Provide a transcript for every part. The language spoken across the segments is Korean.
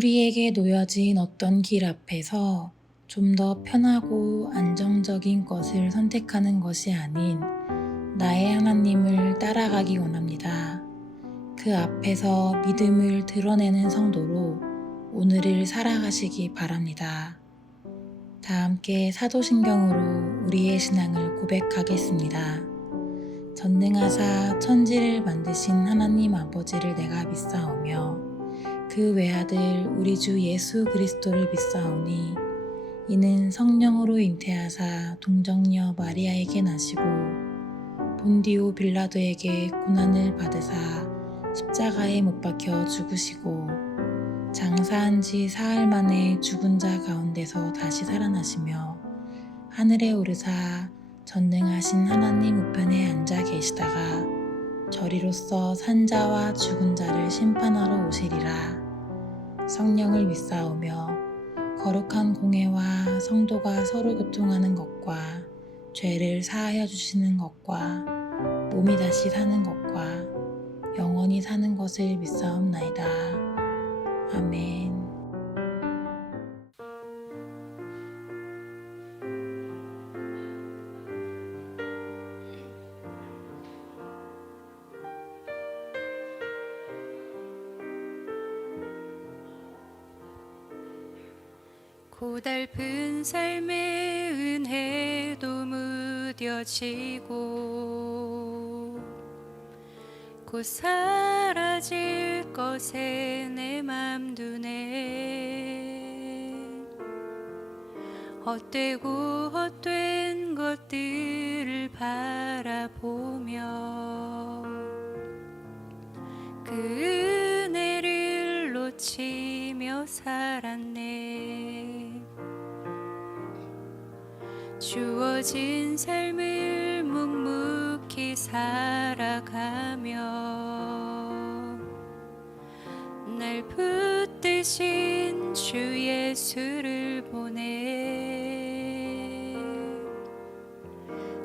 우리에게 놓여진 어떤 길 앞에서 좀 더 편하고 안정적인 것을 선택하는 것이 아닌 나의 하나님을 따라가기 원합니다. 그 앞에서 믿음을 드러내는 성도로 오늘을 살아가시기 바랍니다. 다 함께 사도신경으로 우리의 신앙을 고백하겠습니다. 전능하사 천지를 만드신 하나님 아버지를 내가 믿사오며 그 외아들 우리 주 예수 그리스도를 믿사오니 이는 성령으로 잉태하사 동정녀 마리아에게 나시고 본디오 빌라도에게 고난을 받으사 십자가에 못 박혀 죽으시고 장사한 지 사흘 만에 죽은 자 가운데서 다시 살아나시며 하늘에 오르사 전능하신 하나님 우편에 앉아 계시다가 저리로서 산자와 죽은 자를 심판하러 오시리라. 성령을 믿사오며 거룩한 공회와 성도가 서로 교통하는 것과 죄를 사하여 주시는 것과 몸이 다시 사는 것과 영원히 사는 것을 믿사옵나이다. 아멘. 고달픈 삶의 은혜도 무뎌지고 곧 사라질 것에 내 맘 두네. 헛되고 헛된 것들을 바라보며 그 은혜를 놓치며 살았네. 주어진 삶을 묵묵히 살아가며 날 붙드신 주 예수를 보내.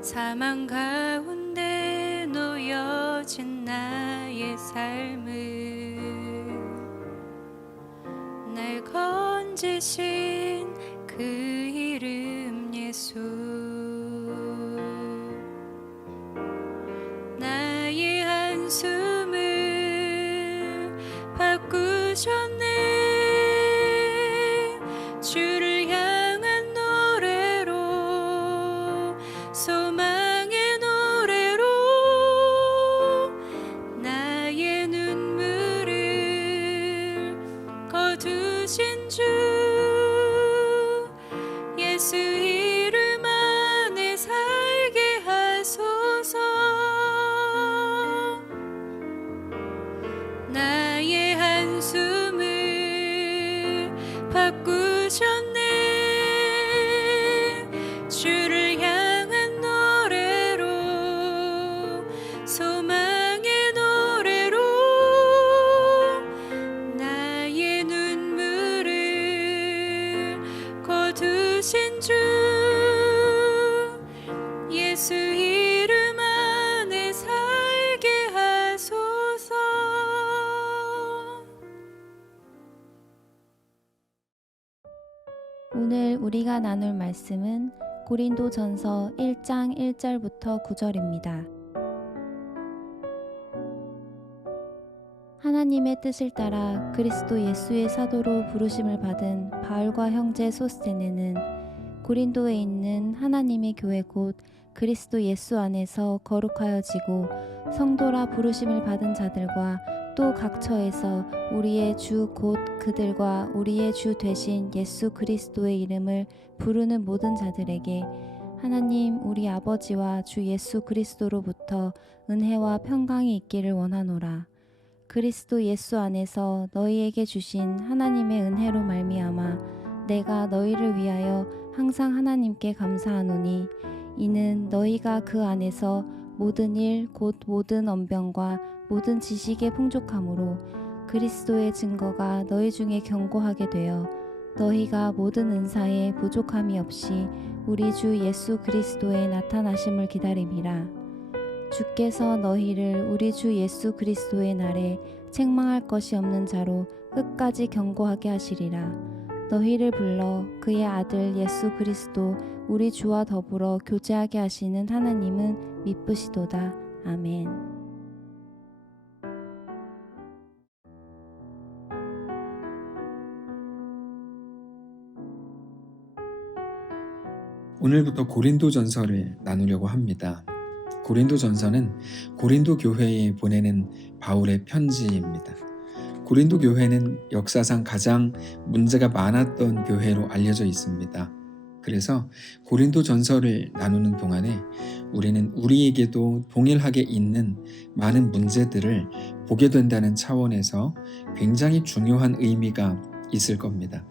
사망 가운데 놓여진 나의 삶을 날 건지신 그 이름 예수. 나의 한숨을 바꾸셨네. 주를 향한 노래로, 소망의 노래로 나의 눈물을 거두신 주 예수 이름 안에 살게 하소서. 나의 한숨을 바꾸셨네. 주를 향한 노래로, 소망의 노래로 나의 눈물을 거두신 주 예수 이름 안에 살게 하소서. 오늘 우리가 나눌 말씀은 고린도전서 1장 1절부터 9절입니다. 하나님의 뜻을 따라 그리스도 예수의 사도로 부르심을 받은 바울과 형제 소스테네는 고린도에 있는 하나님의 교회 곧 그리스도 예수 안에서 거룩하여지고 성도라 부르심을 받은 자들과 또 각 처에서 우리의 주 곧 그들과 우리의 주 되신 예수 그리스도의 이름을 부르는 모든 자들에게 하나님 우리 아버지와 주 예수 그리스도로부터 은혜와 평강이 있기를 원하노라. 그리스도 예수 안에서 너희에게 주신 하나님의 은혜로 말미암아 내가 너희를 위하여 항상 하나님께 감사하노니 이는 너희가 그 안에서 모든 일 곧 모든 언변과 모든 지식의 풍족함으로 그리스도의 증거가 너희 중에 견고하게 되어 너희가 모든 은사에 부족함이 없이 우리 주 예수 그리스도의 나타나심을 기다림이라. 주께서 너희를 우리 주 예수 그리스도의 날에 책망할 것이 없는 자로 끝까지 견고하게 하시리라. 너희를 불러 그의 아들 예수 그리스도 우리 주와 더불어 교제하게 하시는 하나님은 미쁘시도다. 아멘. 오늘부터 고린도전서를 나누려고 합니다. 고린도전서는 고린도 교회에 보내는 바울의 편지입니다. 고린도 교회는 역사상 가장 문제가 많았던 교회로 알려져 있습니다. 그래서 고린도전서를 나누는 동안에 우리는 우리에게도 동일하게 있는 많은 문제들을 보게 된다는 차원에서 굉장히 중요한 의미가 있을 겁니다.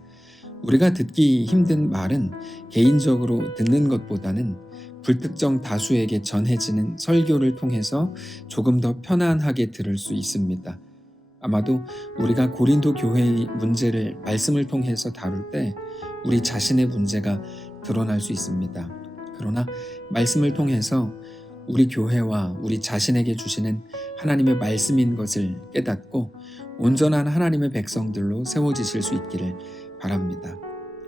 우리가 듣기 힘든 말은 개인적으로 듣는 것보다는 불특정 다수에게 전해지는 설교를 통해서 조금 더 편안하게 들을 수 있습니다. 아마도 우리가 고린도 교회의 문제를 말씀을 통해서 다룰 때 우리 자신의 문제가 드러날 수 있습니다. 그러나 말씀을 통해서 우리 교회와 우리 자신에게 주시는 하나님의 말씀인 것을 깨닫고 온전한 하나님의 백성들로 세워지실 수 있기를 바랍니다.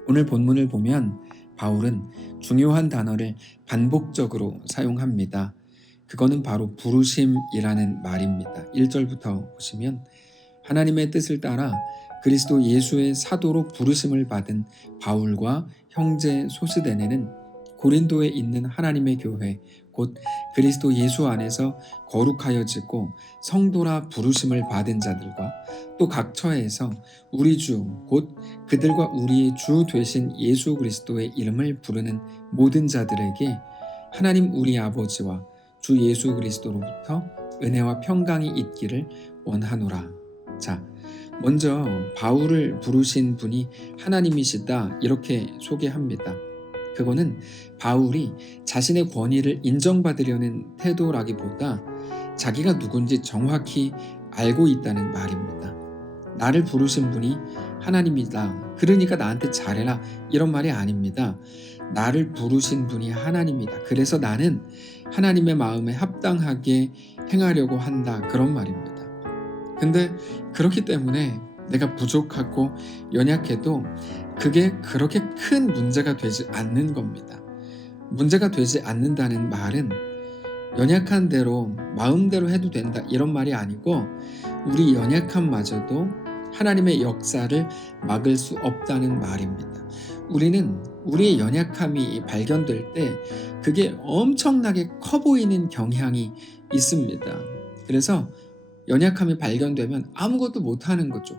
오늘 본문을 보면 바울은 중요한 단어를 반복적으로 사용합니다. 그거는 바로 부르심이라는 말입니다. 1절부터 보시면 하나님의 뜻을 따라 그리스도 예수의 사도로 부르심을 받은 바울과 형제 소스데네는 고린도에 있는 하나님의 교회 곧 그리스도 예수 안에서 거룩하여지고 성도라 부르심을 받은 자들과 또 각 처에서 우리 주 곧 그들과 우리의 주 되신 예수 그리스도의 이름을 부르는 모든 자들에게 하나님 우리 아버지와 주 예수 그리스도로부터 은혜와 평강이 있기를 원하노라. 자, 먼저 바울을 부르신 분이 하나님이시다 이렇게 소개합니다. 그거는 바울이 자신의 권위를 인정받으려는 태도라기보다 자기가 누군지 정확히 알고 있다는 말입니다. 나를 부르신 분이 하나님이다. 그러니까 나한테 잘해라. 이런 말이 아닙니다. 나를 부르신 분이 하나님이다. 그래서 나는 하나님의 마음에 합당하게 행하려고 한다. 그런 말입니다. 근데 그렇기 때문에 내가 부족하고 연약해도 그게 그렇게 큰 문제가 되지 않는 겁니다. 문제가 되지 않는다는 말은 연약한 대로 마음대로 해도 된다 이런 말이 아니고 우리 연약함마저도 하나님의 역사를 막을 수 없다는 말입니다. 우리는 우리의 연약함이 발견될 때 그게 엄청나게 커 보이는 경향이 있습니다. 그래서 연약함이 발견되면 아무것도 못하는 거죠.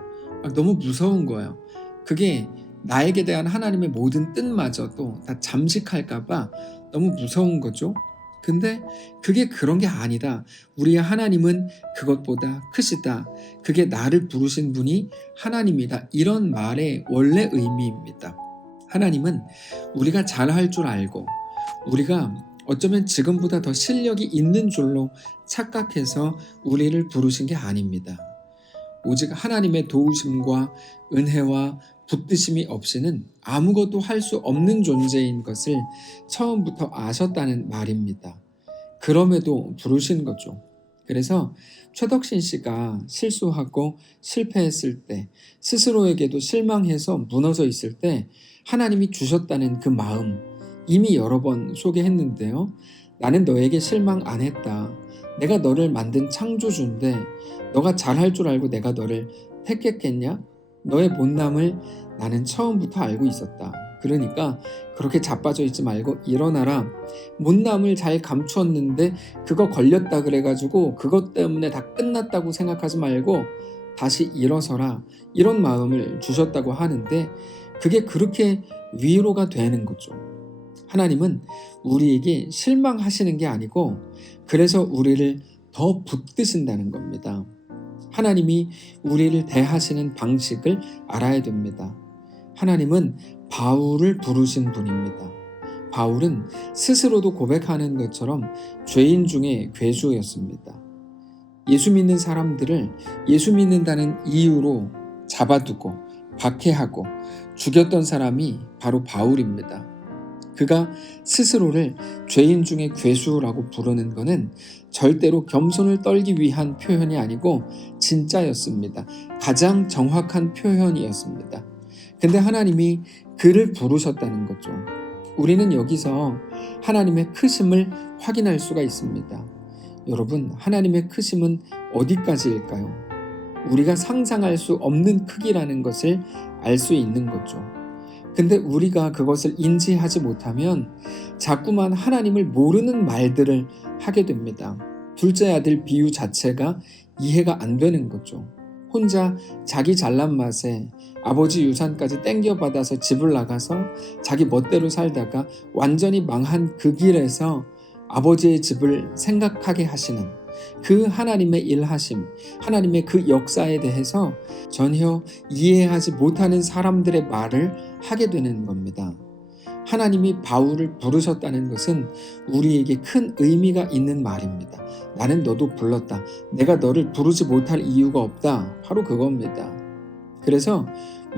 너무 무서운 거예요. 그게 나에게 대한 하나님의 모든 뜻마저도 다 잠식할까봐 너무 무서운 거죠. 근데 그게 그런 게 아니다. 우리의 하나님은 그것보다 크시다. 그게 나를 부르신 분이 하나님이다. 이런 말의 원래 의미입니다. 하나님은 우리가 잘할 줄 알고 우리가 어쩌면 지금보다 더 실력이 있는 줄로 착각해서 우리를 부르신 게 아닙니다. 오직 하나님의 도우심과 은혜와 붙드심이 없이는 아무것도 할 수 없는 존재인 것을 처음부터 아셨다는 말입니다. 그럼에도 부르신 거죠. 그래서 최덕신 씨가 실수하고 실패했을 때, 스스로에게도 실망해서 무너져 있을 때 하나님이 주셨다는 그 마음 이미 여러 번 소개했는데요. 나는 너에게 실망 안 했다. 내가 너를 만든 창조주인데 너가 잘할 줄 알고 내가 너를 택했겠냐? 너의 못남을 나는 처음부터 알고 있었다. 그러니까 그렇게 자빠져 있지 말고 일어나라. 못남을 잘 감추었는데 그거 걸렸다 그래가지고 그것 때문에 다 끝났다고 생각하지 말고 다시 일어서라. 이런 마음을 주셨다고 하는데 그게 그렇게 위로가 되는 거죠. 하나님은 우리에게 실망하시는 게 아니고 그래서 우리를 더 붙드신다는 겁니다. 하나님이 우리를 대하시는 방식을 알아야 됩니다. 하나님은 바울을 부르신 분입니다. 바울은 스스로도 고백하는 것처럼 죄인 중에 괴수였습니다. 예수 믿는 사람들을 예수 믿는다는 이유로 잡아두고 박해하고 죽였던 사람이 바로 바울입니다. 그가 스스로를 죄인 중에 괴수라고 부르는 것은 절대로 겸손을 떨기 위한 표현이 아니고 진짜였습니다. 가장 정확한 표현이었습니다. 근데 하나님이 그를 부르셨다는 거죠. 우리는 여기서 하나님의 크심을 확인할 수가 있습니다. 여러분, 하나님의 크심은 어디까지일까요? 우리가 상상할 수 없는 크기라는 것을 알 수 있는 거죠. 근데 우리가 그것을 인지하지 못하면 자꾸만 하나님을 모르는 말들을 하게 됩니다. 둘째 아들 비유 자체가 이해가 안 되는 거죠. 혼자 자기 잘난 맛에 아버지 유산까지 땡겨받아서 집을 나가서 자기 멋대로 살다가 완전히 망한 그 길에서 아버지의 집을 생각하게 하시는 그 하나님의 일하심, 하나님의 그 역사에 대해서 전혀 이해하지 못하는 사람들의 말을 하게 되는 겁니다. 하나님이 바울을 부르셨다는 것은 우리에게 큰 의미가 있는 말입니다. 나는 너도 불렀다. 내가 너를 부르지 못할 이유가 없다. 바로 그겁니다. 그래서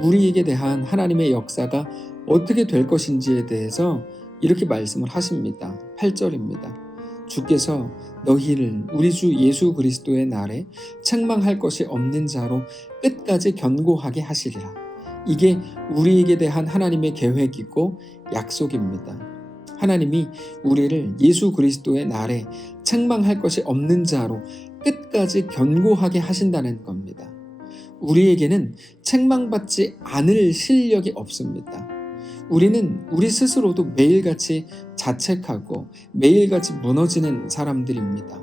우리에게 대한 하나님의 역사가 어떻게 될 것인지에 대해서 이렇게 말씀을 하십니다. 8절입니다. 주께서 너희를 우리 주 예수 그리스도의 날에 책망할 것이 없는 자로 끝까지 견고하게 하시리라. 이게 우리에게 대한 하나님의 계획이고 약속입니다. 하나님이 우리를 예수 그리스도의 날에 책망할 것이 없는 자로 끝까지 견고하게 하신다는 겁니다. 우리에게는 책망받지 않을 실력이 없습니다. 우리는 우리 스스로도 매일같이 자책하고 매일같이 무너지는 사람들입니다.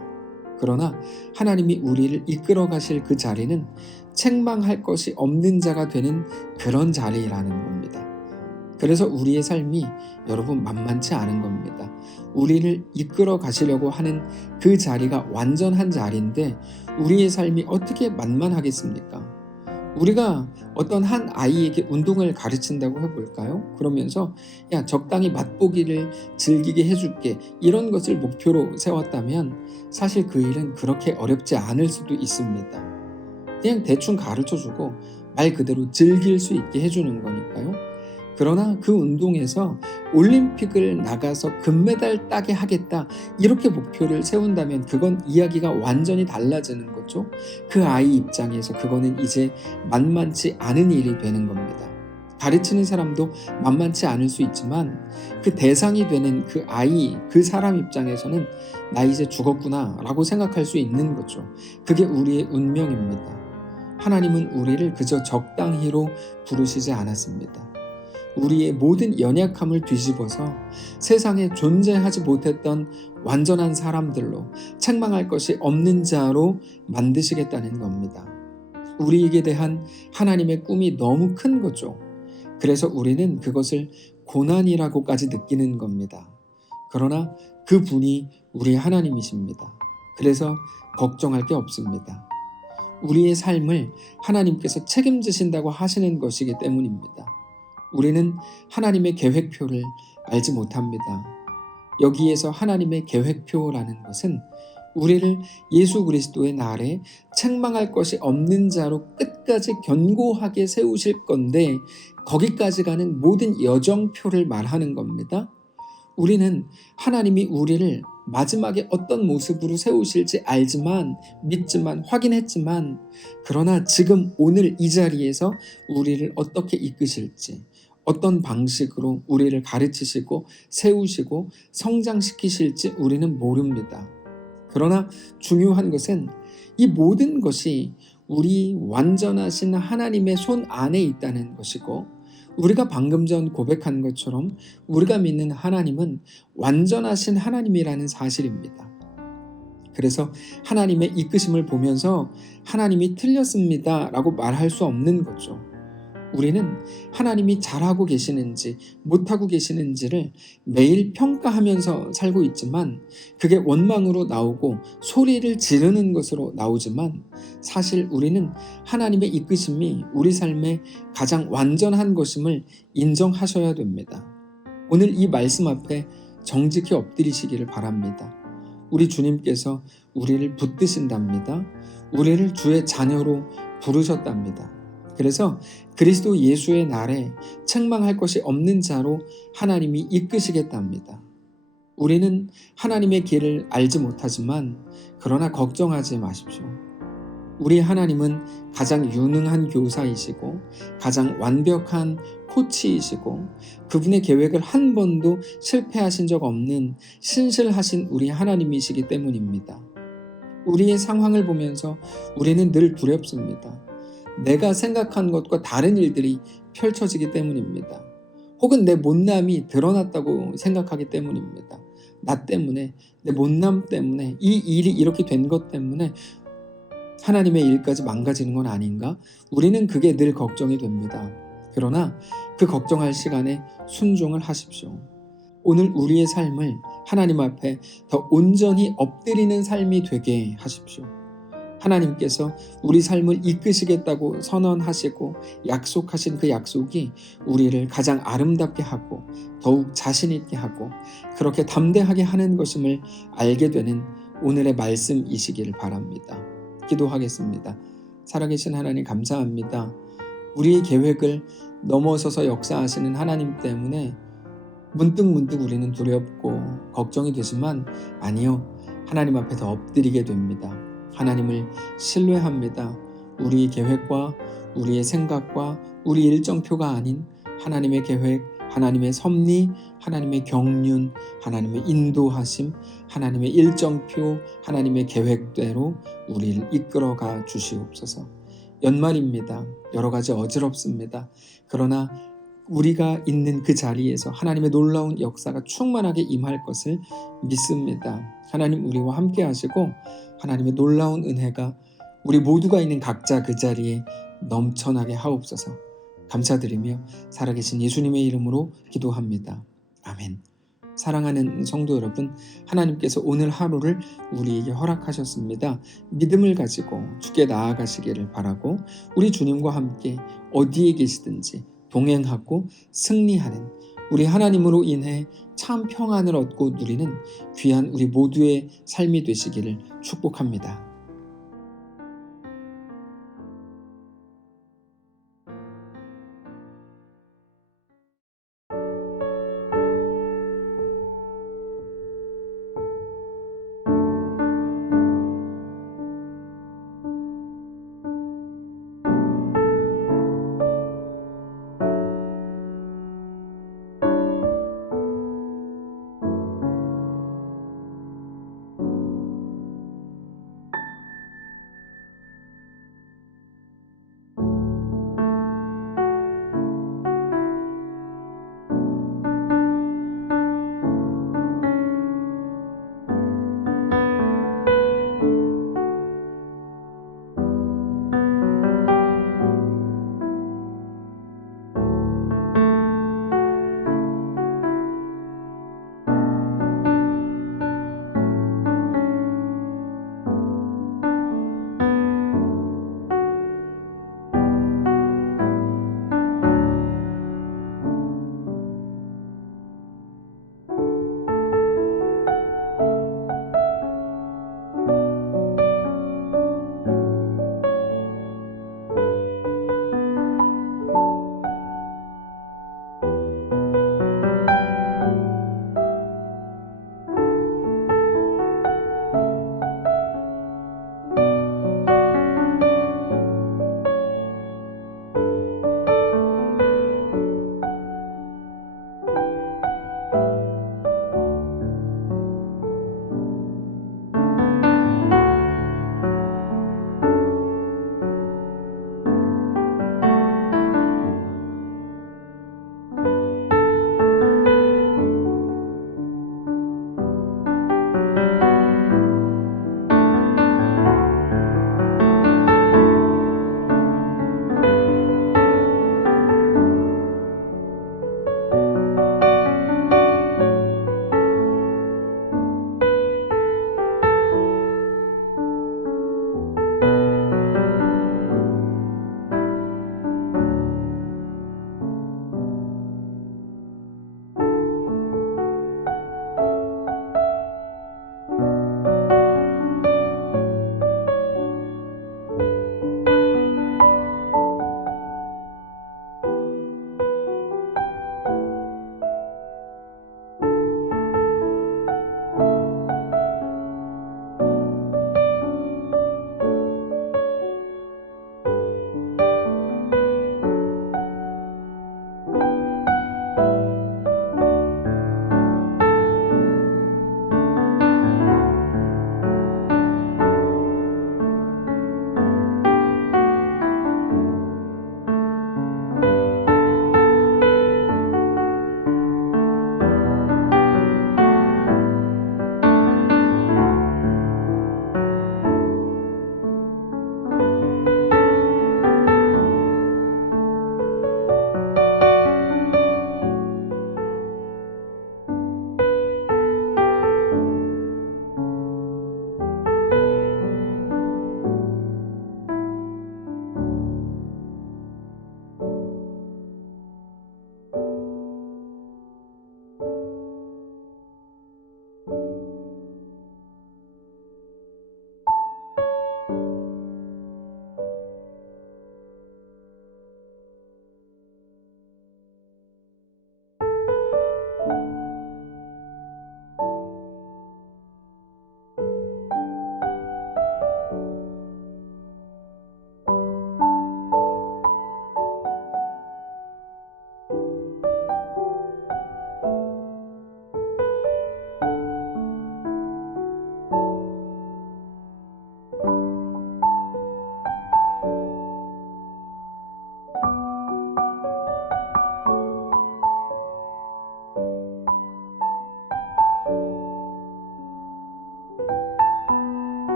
그러나 하나님이 우리를 이끌어 가실 그 자리는 책망할 것이 없는 자가 되는 그런 자리라는 겁니다. 그래서 우리의 삶이 여러분 만만치 않은 겁니다. 우리를 이끌어 가시려고 하는 그 자리가 완전한 자리인데 우리의 삶이 어떻게 만만하겠습니까? 우리가 어떤 한 아이에게 운동을 가르친다고 해볼까요? 그러면서 야, 적당히 맛보기를 즐기게 해줄게, 이런 것을 목표로 세웠다면 사실 그 일은 그렇게 어렵지 않을 수도 있습니다. 그냥 대충 가르쳐주고 말 그대로 즐길 수 있게 해주는 거니까요. 그러나 그 운동에서 올림픽을 나가서 금메달 따게 하겠다, 이렇게 목표를 세운다면 그건 이야기가 완전히 달라지는 거죠. 그 아이 입장에서 그거는 이제 만만치 않은 일이 되는 겁니다. 가르치는 사람도 만만치 않을 수 있지만 그 대상이 되는 그 아이, 그 사람 입장에서는 나 이제 죽었구나 라고 생각할 수 있는 거죠. 그게 우리의 운명입니다. 하나님은 우리를 그저 적당히로 부르시지 않았습니다. 우리의 모든 연약함을 뒤집어서 세상에 존재하지 못했던 완전한 사람들로, 책망할 것이 없는 자로 만드시겠다는 겁니다. 우리에게 대한 하나님의 꿈이 너무 큰 거죠. 그래서 우리는 그것을 고난이라고까지 느끼는 겁니다. 그러나 그분이 우리 하나님이십니다. 그래서 걱정할 게 없습니다. 우리의 삶을 하나님께서 책임지신다고 하시는 것이기 때문입니다. 우리는 하나님의 계획표를 알지 못합니다. 여기에서 하나님의 계획표라는 것은 우리를 예수 그리스도의 날에 책망할 것이 없는 자로 끝까지 견고하게 세우실 건데 거기까지 가는 모든 여정표를 말하는 겁니다. 우리는 하나님이 우리를 마지막에 어떤 모습으로 세우실지 알지만, 믿지만, 확인했지만, 그러나 지금 오늘 이 자리에서 우리를 어떻게 이끄실지, 어떤 방식으로 우리를 가르치시고 세우시고 성장시키실지 우리는 모릅니다. 그러나 중요한 것은 이 모든 것이 우리 완전하신 하나님의 손 안에 있다는 것이고, 우리가 방금 전 고백한 것처럼 우리가 믿는 하나님은 완전하신 하나님이라는 사실입니다. 그래서 하나님의 이끄심을 보면서 하나님이 틀렸습니다 라고 말할 수 없는 거죠. 우리는 하나님이 잘하고 계시는지 못하고 계시는지를 매일 평가하면서 살고 있지만 그게 원망으로 나오고 소리를 지르는 것으로 나오지만 사실 우리는 하나님의 이끄심이 우리 삶의 가장 완전한 것임을 인정하셔야 됩니다. 오늘 이 말씀 앞에 정직히 엎드리시기를 바랍니다. 우리 주님께서 우리를 붙드신답니다. 우리를 주의 자녀로 부르셨답니다. 그래서 그리스도 예수의 날에 책망할 것이 없는 자로 하나님이 이끄시겠답니다. 우리는 하나님의 길을 알지 못하지만 그러나 걱정하지 마십시오. 우리 하나님은 가장 유능한 교사이시고 가장 완벽한 코치이시고 그분의 계획을 한 번도 실패하신 적 없는 신실하신 우리 하나님이시기 때문입니다. 우리의 상황을 보면서 우리는 늘 두렵습니다. 내가 생각한 것과 다른 일들이 펼쳐지기 때문입니다. 혹은 내 못남이 드러났다고 생각하기 때문입니다. 나 때문에, 내 못남 때문에, 이 일이 이렇게 된 것 때문에 하나님의 일까지 망가지는 건 아닌가? 우리는 그게 늘 걱정이 됩니다. 그러나 그 걱정할 시간에 순종을 하십시오. 오늘 우리의 삶을 하나님 앞에 더 온전히 엎드리는 삶이 되게 하십시오. 하나님께서 우리 삶을 이끄시겠다고 선언하시고 약속하신 그 약속이 우리를 가장 아름답게 하고 더욱 자신 있게 하고 그렇게 담대하게 하는 것임을 알게 되는 오늘의 말씀이시기를 바랍니다. 기도하겠습니다. 살아계신 하나님 감사합니다. 우리의 계획을 넘어서서 역사하시는 하나님 때문에 문득 우리는 두렵고 걱정이 되지만 아니요, 하나님 앞에 더 엎드리게 됩니다. 하나님을 신뢰합니다. 우리의 계획과 우리의 생각과 우리 일정표가 아닌 하나님의 계획, 하나님의 섭리, 하나님의 경륜, 하나님의 인도하심, 하나님의 일정표, 하나님의 계획대로 우리를 이끌어가 주시옵소서. 연말입니다. 여러 가지 어지럽습니다. 그러나 우리가 있는 그 자리에서 하나님의 놀라운 역사가 충만하게 임할 것을 믿습니다. 하나님 우리와 함께 하시고 하나님의 놀라운 은혜가 우리 모두가 있는 각자 그 자리에 넘쳐나게 하옵소서. 감사드리며 살아계신 예수님의 이름으로 기도합니다. 아멘. 사랑하는 성도 여러분, 하나님께서 오늘 하루를 우리에게 허락하셨습니다. 믿음을 가지고 주께 나아가시기를 바라고 우리 주님과 함께 어디에 계시든지 동행하고 승리하는 우리 하나님으로 인해 참 평안을 얻고 누리는 귀한 우리 모두의 삶이 되시기를 축복합니다.